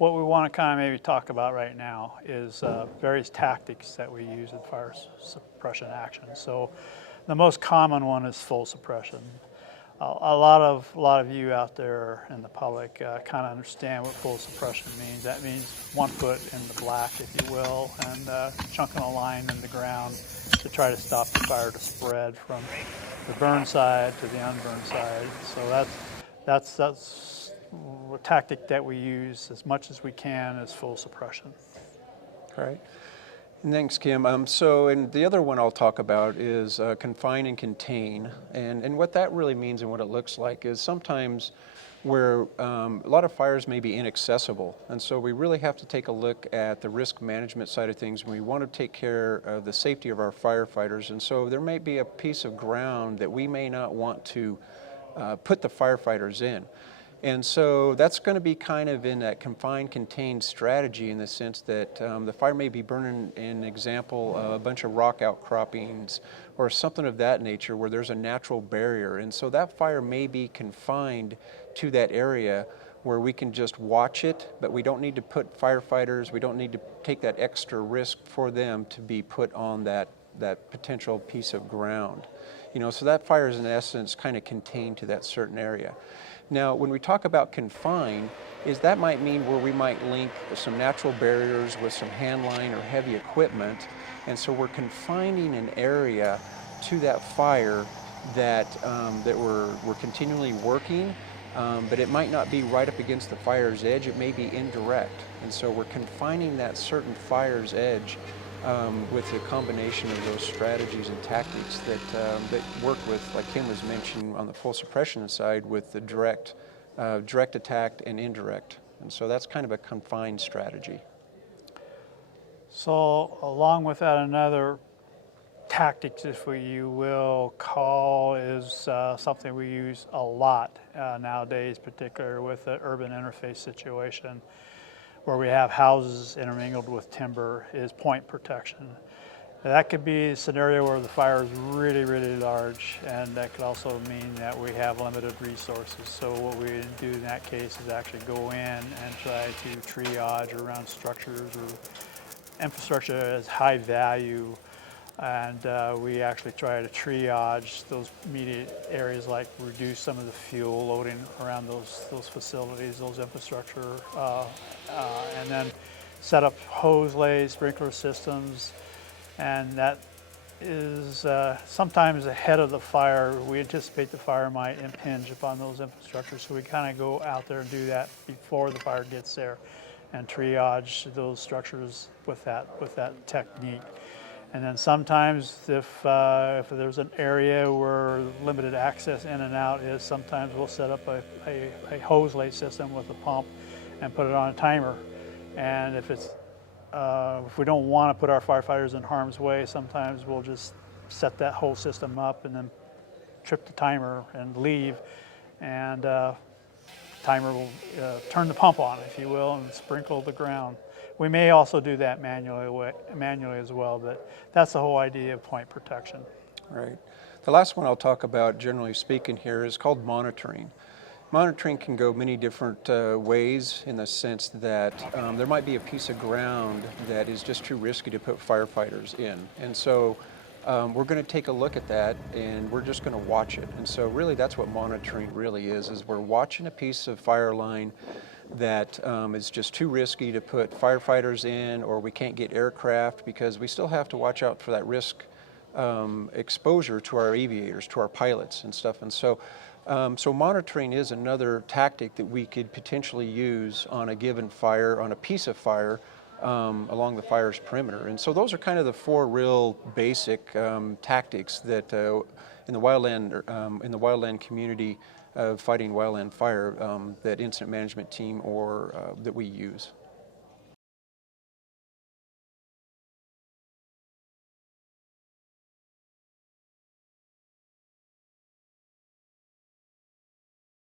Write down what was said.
what we want to kind of maybe talk about right now is various tactics that we use in fire suppression action. So the most common one is full suppression. A lot of you out there in the public kind of understand what full suppression means. That means 1 foot in the black, if you will, and chunking a line in the ground to try to stop the fire to spread from the burn side to the unburned side. So that's a tactic that we use as much as we can is full suppression. All right. Thanks, Kim. And the other one I'll talk about is confine and contain. And what that really means and what it looks like is sometimes where a lot of fires may be inaccessible. And so we really have to take a look at the risk management side of things when we want to take care of the safety of our firefighters. And so there may be a piece of ground that we may not want to put the firefighters in. And so that's going to be kind of in that confined, contained strategy in the sense that the fire may be burning, in example, a bunch of rock outcroppings or something of that nature where there's a natural barrier. And so that fire may be confined to that area where we can just watch it, but we don't need to put firefighters, we don't need to take that extra risk for them to be put on that potential piece of ground. You know, so that fire is in essence kind of contained to that certain area. Now, when we talk about confine, that might mean where we might link some natural barriers with some handline or heavy equipment, and so we're confining an area to that fire that we're continually working, but it might not be right up against the fire's edge. It may be indirect, and so we're confining that certain fire's edge with the combination of those strategies and tactics that work with, like Kim was mentioning on the full suppression side, with the direct attack and indirect. And so that's kind of a confined strategy. So along with that, another tactics, if you will call, is something we use a lot nowadays, particularly with the urban interface situation, where we have houses intermingled with timber, is point protection. That could be a scenario where the fire is really, really large, and that could also mean that we have limited resources. So what we do in that case is actually go in and try to triage around structures or infrastructure as high value, and we actually try to triage those immediate areas, like reduce some of the fuel loading around those facilities, those infrastructure, and then set up hose lays, sprinkler systems, and that is sometimes ahead of the fire. We anticipate the fire might impinge upon those infrastructures, so we kind of go out there and do that before the fire gets there and triage those structures with that technique. And then sometimes if there's an area where limited access in and out is, sometimes we'll set up a hose lay system with a pump and put it on a timer. And if we don't want to put our firefighters in harm's way, sometimes we'll just set that whole system up and then trip the timer and leave, and timer will turn the pump on, if you will, and sprinkle the ground. We may also do that manually as well, but that's the whole idea of point protection. Right. The last one I'll talk about, generally speaking here, is called monitoring. Monitoring can go many different ways, in the sense that there might be a piece of ground that is just too risky to put firefighters in. And so we're going to take a look at that, and we're just going to watch it. And so really that's what monitoring really is we're watching a piece of fire line that is just too risky to put firefighters in, or we can't get aircraft, because we still have to watch out for that risk exposure to our aviators, to our pilots and stuff. And so so monitoring is another tactic that we could potentially use on a given fire, on a piece of fire, along the fire's perimeter. And so those are kind of the four real basic tactics that in the wildland community of fighting wildland fire, that incident management team or that we use.